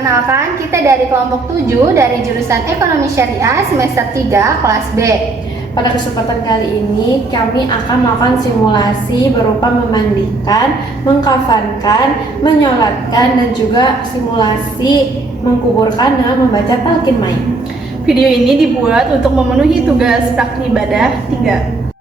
Perkenalkan, kita dari kelompok 7 dari jurusan Ekonomi Syariah semester 3 kelas B. Pada kesempatan kali ini kami akan melakukan simulasi berupa memandikan, mengkafankan, menyolatkan, dan juga simulasi mengkuburkan dengan membaca talqin mai. Video ini dibuat untuk memenuhi tugas praktik ibadah 3.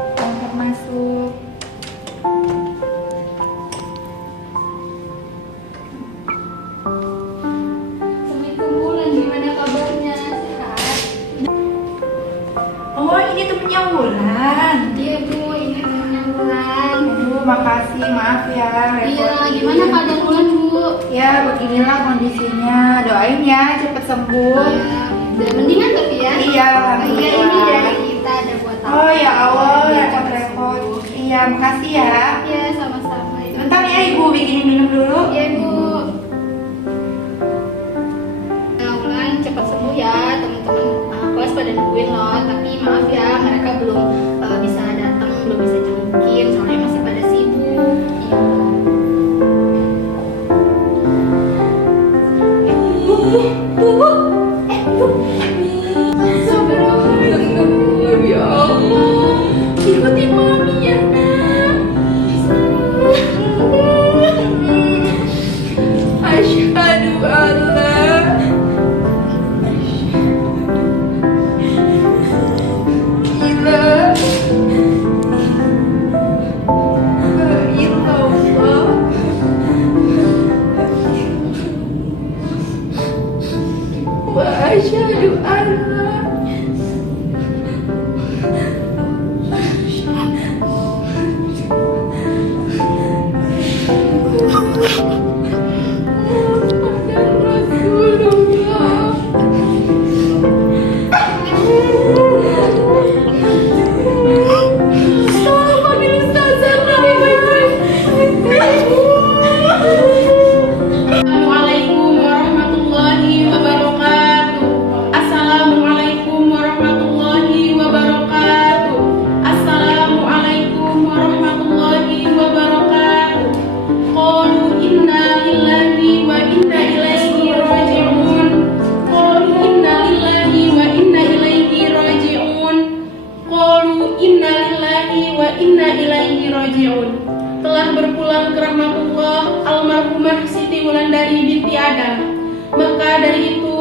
Selamat masuk. Assalamualaikum Wulan, gimana kabarnya? Sehat? Oh, ini temennya Wulan. Iya Bu, ini temennya Wulan. Aduh, makasih, maaf ya. Iya, repotin. gimana keadaan Wulan Bu? Ya, beginilah kondisinya. Doain ya, cepet sembuh. Iya, udah mendingan tapi ya? Iya, Iya, ini alhamdulillah. dari kita ada buat Oh ya Allah, Iya, repot-repot. Iya, makasih ya. Iya, sama-sama. Sebentar ya, Ibu bikinin minum dulu. Iya Bu. Nah, Wulan cepat sembuh ya, teman-teman kelas pada nungguin loh. Tapi maaf ya, mereka belum bisa datang, belum bisa jengukin, soalnya masih pada sibuk. Iya. Bu. Astagfirullahaladzim, ya Allah. Ikutin mami ya nak. Asyhadu an la ilaha illallah wa asyhadu anna Assalamualaikum warahmatullahi wabarakatuh. Assalamualaikum warahmatullahi wabarakatuh. Assalamualaikum warahmatullahi wabarakatuh. Qalu inna lillahi wa inna ilaihi raji'un. Qalu inna lillahi wa inna ilaihi raji'un. Qalu inna lillahi wa inna ilaihi raji'un. Telah berpulang ke rahmatullah almarhumah Siti Wulandari binti Adam. Maka dari itu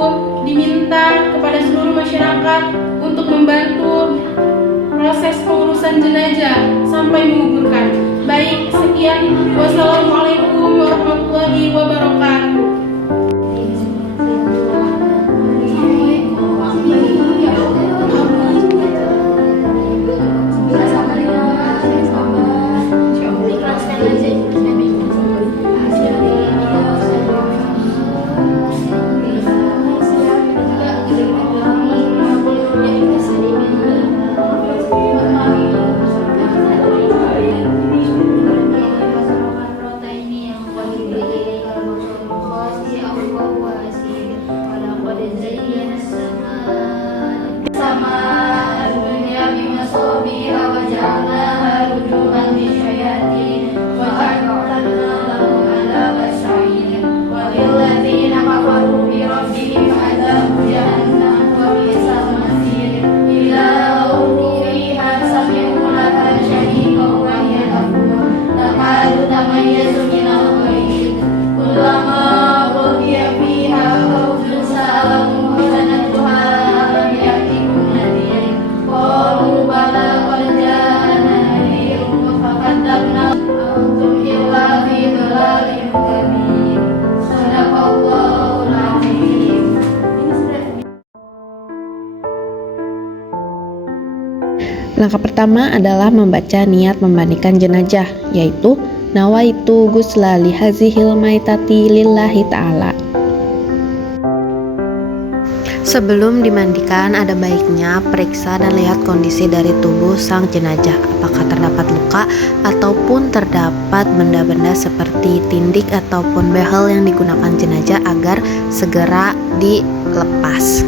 diminta kepada seluruh masyarakat untuk membantu proses pengurusan jenazah sampai menguburkan. Baik, sekian. Wassalamualaikum warahmatullahi wabarakatuh. Langkah pertama adalah membaca niat memandikan jenazah, yaitu nawaitu ghusla li hazihil maitati lillahi ta'ala. Sebelum dimandikan, ada baiknya periksa dan lihat kondisi dari tubuh sang jenazah, apakah terdapat luka ataupun terdapat benda-benda seperti tindik ataupun behel yang digunakan jenazah agar segera dilepas.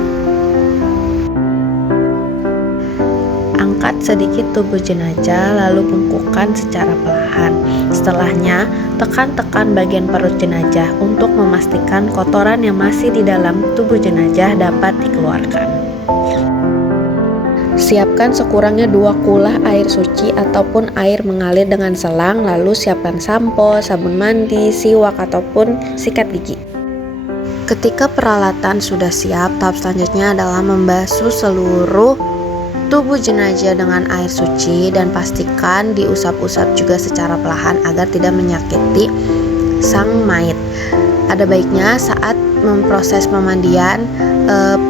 Angkat sedikit tubuh jenazah lalu bungkukkan secara perlahan. Setelahnya, tekan-tekan bagian perut jenazah untuk memastikan kotoran yang masih di dalam tubuh jenazah dapat dikeluarkan. Siapkan sekurangnya 2 kulah air suci ataupun air mengalir dengan selang, lalu siapkan sampo, sabun mandi, siwak ataupun sikat gigi. Ketika peralatan sudah siap, tahap selanjutnya adalah membasuh seluruh tubuh jenazah dengan air suci dan pastikan diusap-usap juga secara perlahan agar tidak menyakiti sang mayit. Ada baiknya saat memproses pemandian,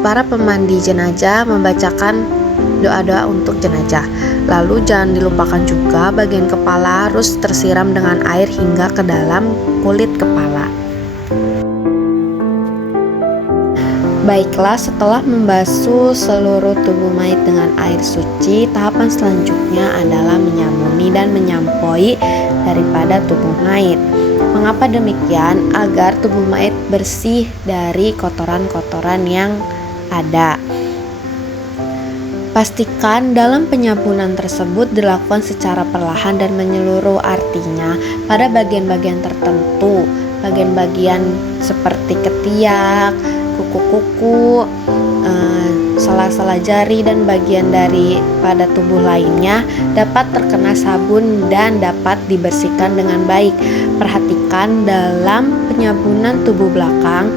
para pemandi jenazah membacakan doa-doa untuk jenazah. Lalu jangan dilupakan juga bagian kepala harus tersiram dengan air hingga ke dalam kulit kepala. Baiklah, setelah membasuh seluruh tubuh mayit dengan air suci, tahapan selanjutnya adalah menyabuni dan menyampoi daripada tubuh mayit. Mengapa demikian? Agar tubuh mayit bersih dari kotoran-kotoran yang ada. Pastikan dalam penyabunan tersebut dilakukan secara perlahan dan menyeluruh, artinya pada bagian-bagian tertentu, bagian-bagian seperti ketiak, kuku-kuku, sela-sela jari dan bagian dari pada tubuh lainnya dapat terkena sabun dan dapat dibersihkan dengan baik. Perhatikan dalam penyabunan tubuh belakang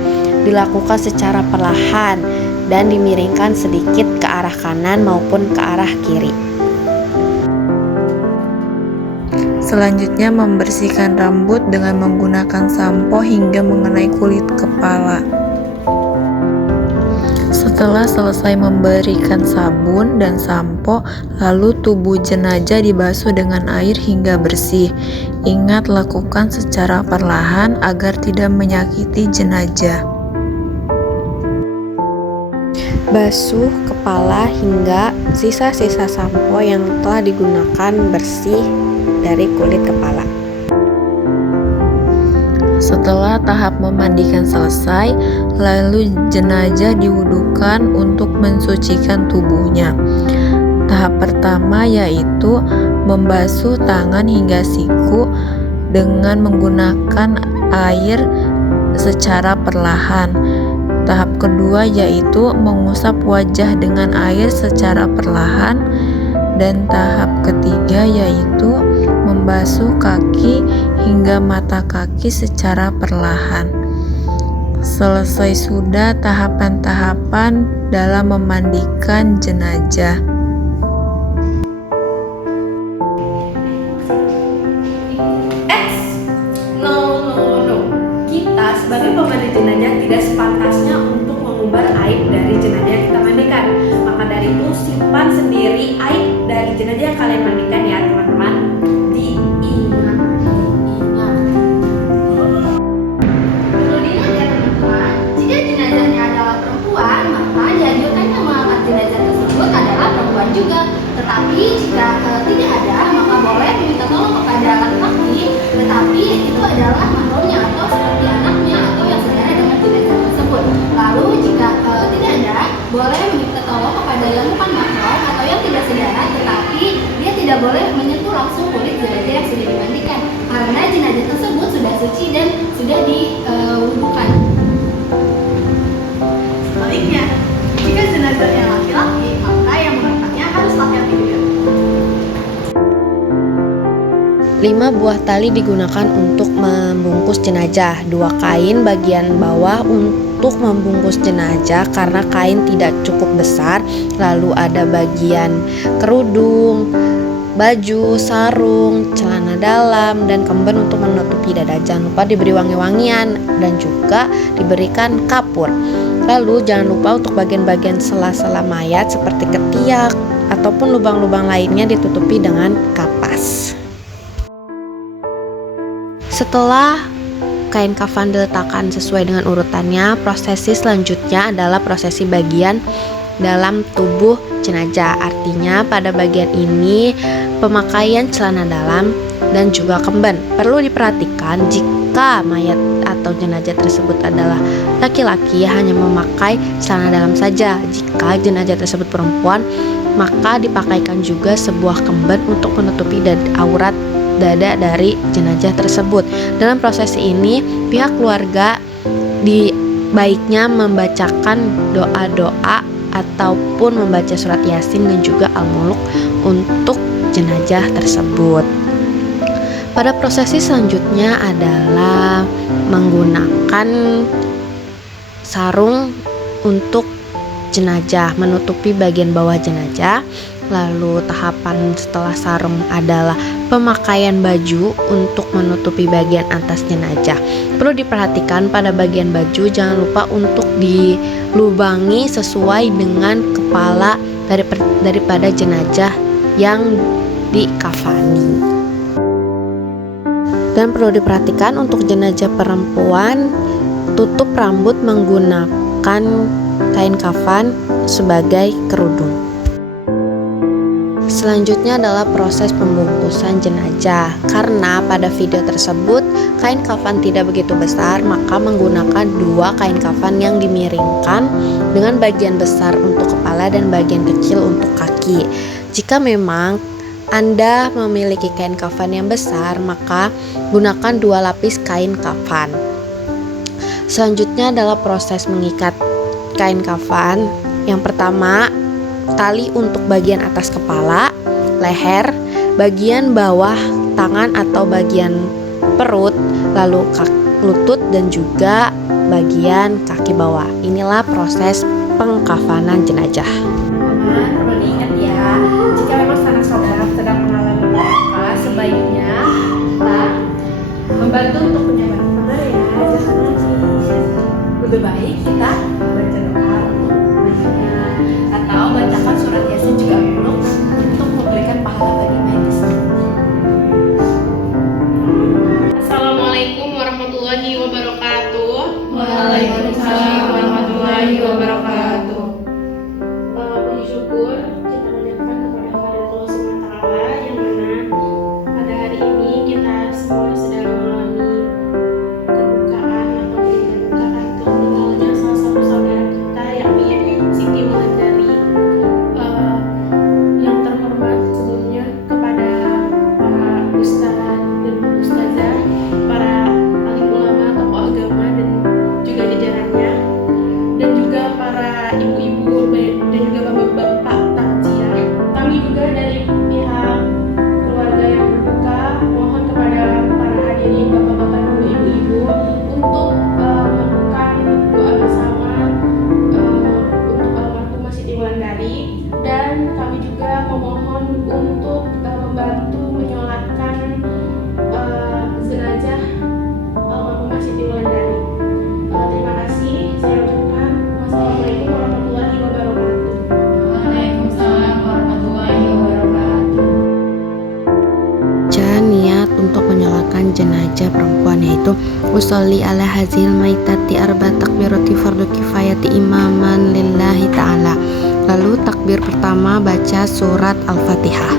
dilakukan secara perlahan dan dimiringkan sedikit ke arah kanan maupun ke arah kiri. Selanjutnya, membersihkan rambut dengan menggunakan sampo hingga mengenai kulit kepala. Setelah selesai memberikan sabun dan sampo, lalu tubuh jenazah dibasuh dengan air hingga bersih. Ingat, lakukan secara perlahan agar tidak menyakiti jenazah. Basuh kepala hingga sisa-sisa sampo yang telah digunakan bersih dari kulit kepala. Setelah tahap memandikan selesai, lalu jenazah diwudukan untuk mensucikan tubuhnya. Tahap pertama yaitu membasuh tangan hingga siku dengan menggunakan air secara perlahan. Tahap kedua yaitu mengusap wajah dengan air secara perlahan. Dan tahap ketiga yaitu membasuh kaki hingga mata kaki secara perlahan. Selesai sudah tahapan-tahapan dalam memandikan jenazah. No. Kita sebagai pemandi jenazah tidak sepantasnya untuk mengubah aib dari jenazah yang kita mandikan. Maka dari itu simpan sendiri aib dari jenazah yang kalian mandikan ya teman-teman. Diingat. Perlu diingat ya teman-teman, jika jenazahnya adalah perempuan, maka dianjurkan yang mengangkat jenazah tersebut adalah perempuan juga. Tetapi jika tidak ada, maka boleh meminta tolong kepada laki-laki, tetapi itu adalah mahramnya atau seperti anaknya atau yang saudara dengan jenazah tersebut. Lalu jika tidak ada, boleh meminta tolong kepada yang bukan mahram atau yang tidak saudara, tetapi dia tidak boleh menyentuh langsung kulit jenazah yang sudah dimandikan karena jenazah tersebut sudah suci dan sudah diwudukan. Sebaliknya, jika jenazahnya laki-laki, maka yang mengangkatnya harus laki-laki juga. 5 buah tali digunakan untuk membungkus jenazah. 2 kain bagian bawah untuk membungkus jenazah karena kain tidak cukup besar. Lalu ada bagian kerudung, baju, sarung, celana dalam, dan kemben untuk menutupi dada. Jangan lupa diberi wangi-wangian dan juga diberikan kapur. Lalu jangan lupa untuk bagian-bagian sela-sela mayat seperti ketiak, ataupun lubang-lubang lainnya ditutupi dengan kapas. Setelah kain kafan diletakkan sesuai dengan urutannya, prosesi selanjutnya adalah prosesi bagian dalam tubuh jenazah. Artinya pada bagian ini pemakaian celana dalam dan juga kemben. Perlu diperhatikan jika mayat atau jenazah tersebut adalah laki-laki hanya memakai celana dalam saja. Jika jenazah tersebut perempuan, maka dipakaikan juga sebuah kemben untuk menutupi aurat dada dari jenazah tersebut. Dalam prosesi ini, pihak keluarga baiknya membacakan doa-doa ataupun membaca surat Yasin dan juga Al-Muluk untuk jenazah tersebut. Pada prosesi selanjutnya adalah menggunakan sarung untuk jenazah, menutupi bagian bawah jenazah. Lalu tahapan setelah sarung adalah pemakaian baju untuk menutupi bagian atas jenazah. Perlu diperhatikan pada bagian baju jangan lupa untuk dilubangi sesuai dengan kepala daripada jenazah yang dikafani. Dan perlu diperhatikan untuk jenazah perempuan, tutup rambut menggunakan kain kafan sebagai kerudung. Selanjutnya adalah proses pembungkusan jenazah. Karena pada video tersebut kain kafan tidak begitu besar, maka menggunakan 2 kain kafan yang dimiringkan dengan bagian besar untuk kepala dan bagian kecil untuk kaki. Jika memang Anda memiliki kain kafan yang besar, maka gunakan 2 lapis kain kafan. Selanjutnya adalah proses mengikat kain kafan. Yang pertama, tali untuk bagian atas kepala, leher, bagian bawah tangan atau bagian perut, lalu lutut dan juga bagian kaki bawah. Inilah proses pengkafanan jenazah. Perlu diingat ya, jika memang sanak saudara sedang mengalami luka, sebaiknya kita membantu untuk penyembuhan. Benar ya, jangan nangis. Lebih baik kita baca doa untuk bayinya atau bacakan surat Yasin juga untuk memberikan pahala bagi mayat. Assalamualaikum warahmatullahi wabarakatuh. Waalaikumsalam warahmatullahi wabarakatuh. Puji syukur kita panjatkan kepada Allah Subhanahu wa Ta'ala, yang mana pada hari ini kita semua sedang mengalami kedukaan atau kedukaan meninggalnya salah satu saudara kita, yakni Siti Wulandari. Yang terhormat sebelumnya kepada para ustaz dan ustazah, para alim ulama, tokoh agama dan juga jajarannya, dan juga para ibu-ibu dan juga bapak-bapak takziah. Kami juga dari pihak keluarga yang berduka mohon kepada para hadirin bapak-bapak dan ibu-ibu untuk melakukan doa bersama untuk almarhumah Siti Wulandari, dan kami juga memohon untuk membantu menyolatkan jenazah almarhumah Siti Wulandari. Terima kasih. Saya ucapkan wassalamualaikum warahmatullahi wabarakatuh. Waalaikumsalam warahmatullahi wabarakatuh. Niat untuk menyolatkan jenazah perempuan yaitu usolli ala hazil maitati arba takbirati fardu kifayati imaman lillahi ta'ala. Lalu takbir pertama baca surat Al-Fatihah.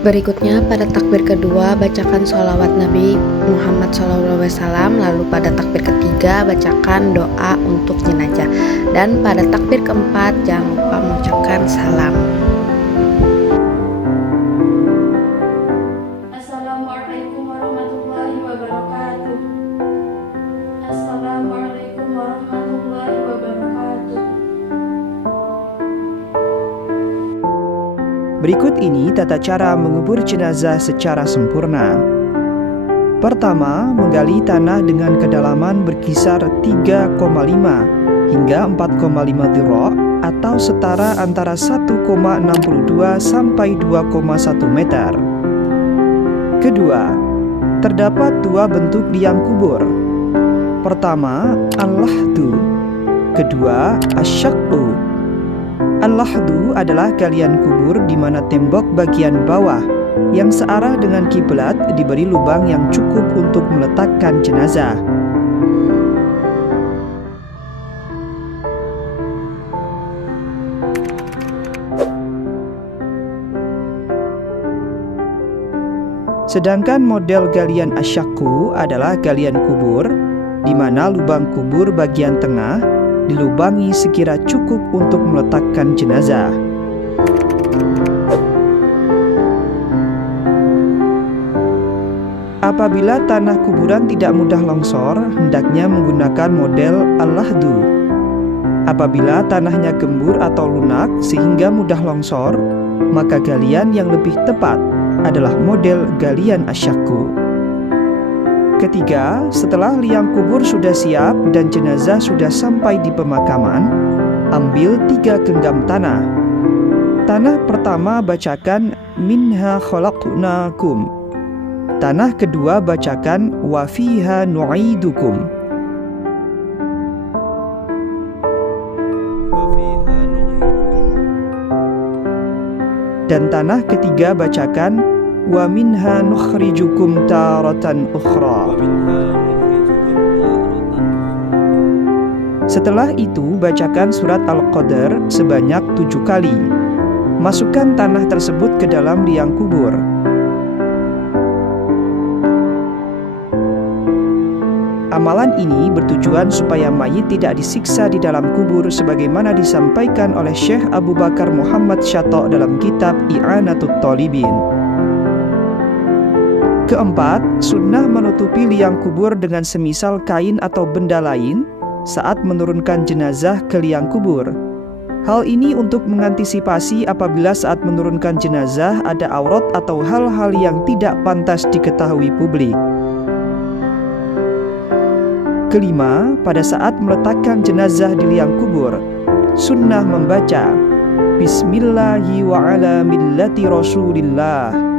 Berikutnya pada takbir kedua bacakan sholawat Nabi Muhammad SAW. Lalu pada takbir ketiga bacakan doa untuk jenazah. Dan pada takbir keempat jangan lupa mengucapkan salam. Assalamualaikum warahmatullahi wabarakatuh. Assalamualaikum warahmatullahi wabarakatuh. Berikut ini tata cara mengubur jenazah secara sempurna. Pertama, menggali tanah dengan kedalaman berkisar 3,5 hingga 4,5 dhira atau setara antara 1,62 sampai 2,1 meter. Kedua, terdapat 2 bentuk liang kubur. Pertama, al-lahdu. Kedua, asyaqqu. Al-lahdu adalah galian kubur di mana tembok bagian bawah yang searah dengan kiblat diberi lubang yang cukup untuk meletakkan jenazah. Sedangkan model galian asyakku adalah galian kubur di mana lubang kubur bagian tengah dilubangi sekira cukup untuk meletakkan jenazah. Apabila tanah kuburan tidak mudah longsor, hendaknya menggunakan model al-lahdu. Apabila tanahnya gembur atau lunak sehingga mudah longsor, maka galian yang lebih tepat adalah model galian asyakku. Ketiga, setelah liang kubur sudah siap dan jenazah sudah sampai di pemakaman, ambil 3 genggam tanah. Tanah pertama bacakan minha khalaqnakum. Tanah kedua bacakan wa fiha nu'idukum. Dan tanah ketiga bacakan wa minha nukhrijukum taratan ukhra. Setelah itu bacakan surat Al-Qadar sebanyak 7 kali. Masukkan tanah tersebut ke dalam liang kubur. Amalan ini bertujuan supaya mayit tidak disiksa di dalam kubur sebagaimana disampaikan oleh Syekh Abu Bakar Muhammad Syato' dalam kitab I'anatut Thalibin. Keempat, sunnah menutupi liang kubur dengan semisal kain atau benda lain saat menurunkan jenazah ke liang kubur. Hal ini untuk mengantisipasi apabila saat menurunkan jenazah ada aurat atau hal-hal yang tidak pantas diketahui publik. Kelima, pada saat meletakkan jenazah di liang kubur, sunnah membaca Bismillahi wa ala millati Rasulillah.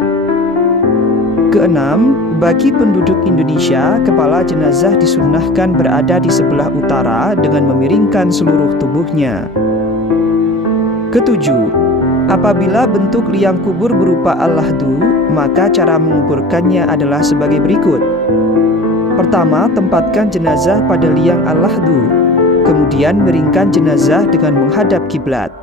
Keenam, bagi penduduk Indonesia, kepala jenazah disunnahkan berada di sebelah utara dengan memiringkan seluruh tubuhnya. Ketujuh, apabila bentuk liang kubur berupa al-lahdu, maka cara menguburkannya adalah sebagai berikut. Pertama, tempatkan jenazah pada liang al-lahdu. Kemudian miringkan jenazah dengan menghadap kiblat.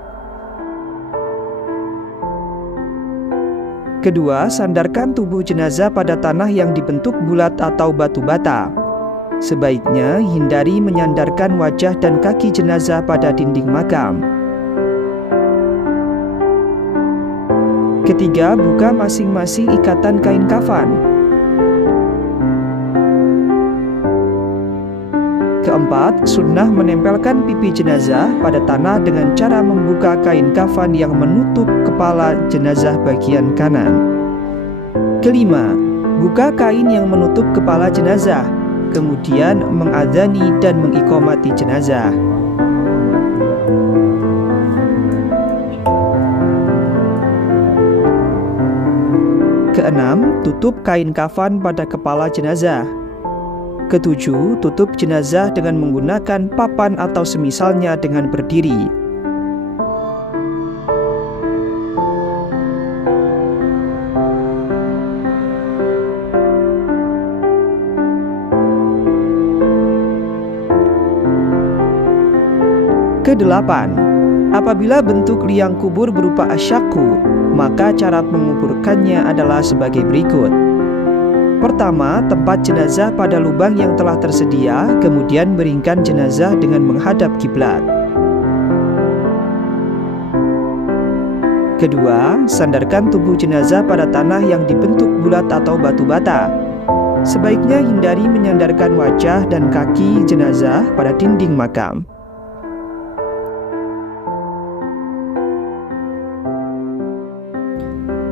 Kedua, sandarkan tubuh jenazah pada tanah yang dibentuk bulat atau batu bata. Sebaiknya hindari menyandarkan wajah dan kaki jenazah pada dinding makam. Ketiga, buka masing-masing ikatan kain kafan. Keempat, sunnah menempelkan pipi jenazah pada tanah dengan cara membuka kain kafan yang menutup kepala jenazah bagian kanan. Kelima, buka kain yang menutup kepala jenazah, kemudian mengadzani dan mengiqomati jenazah. Keenam, tutup kain kafan pada kepala jenazah. Ketujuh, tutup jenazah dengan menggunakan papan atau semisalnya dengan berdiri. Kedelapan, apabila bentuk liang kubur berupa asyakku, maka cara menguburkannya adalah sebagai berikut. Pertama, tempat jenazah pada lubang yang telah tersedia, kemudian miringkan jenazah dengan menghadap kiblat. Kedua, sandarkan tubuh jenazah pada tanah yang dibentuk bulat atau batu bata. Sebaiknya hindari menyandarkan wajah dan kaki jenazah pada dinding makam.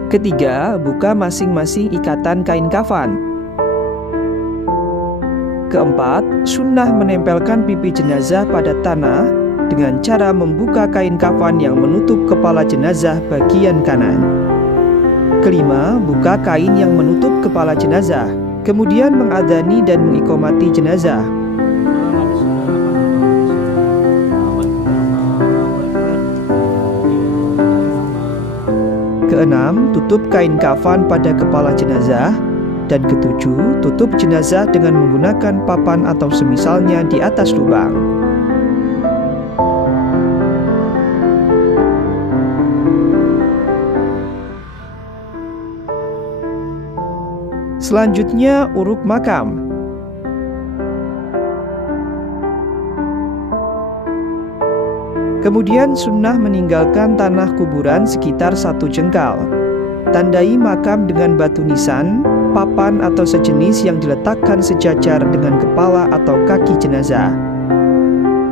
Ketiga, buka masing-masing ikatan kain kafan. Keempat, sunnah menempelkan pipi jenazah pada tanah dengan cara membuka kain kafan yang menutup kepala jenazah bagian kanan. Kelima, buka kain yang menutup kepala jenazah, kemudian mengadzani dan mengiqomati jenazah. keenam, tutup kain kafan pada kepala jenazah. Dan ketujuh, tutup jenazah dengan menggunakan papan atau semisalnya di atas lubang. Selanjutnya, uruk makam. Kemudian sunnah meninggalkan tanah kuburan sekitar 1 jengkal. Tandai makam dengan batu nisan, papan atau sejenis yang diletakkan sejajar dengan kepala atau kaki jenazah.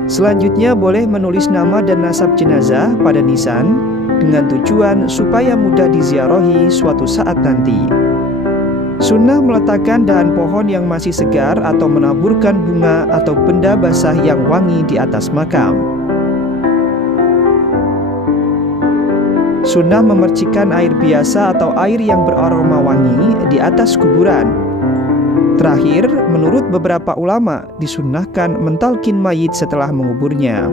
Selanjutnya boleh menulis nama dan nasab jenazah pada nisan dengan tujuan supaya mudah diziarahi suatu saat nanti. Sunnah meletakkan dahan pohon yang masih segar atau menaburkan bunga atau benda basah yang wangi di atas makam. Sunnah memercikkan air biasa atau air yang beraroma wangi di atas kuburan. Terakhir, menurut beberapa ulama, disunnahkan mentalkin mayit setelah menguburnya.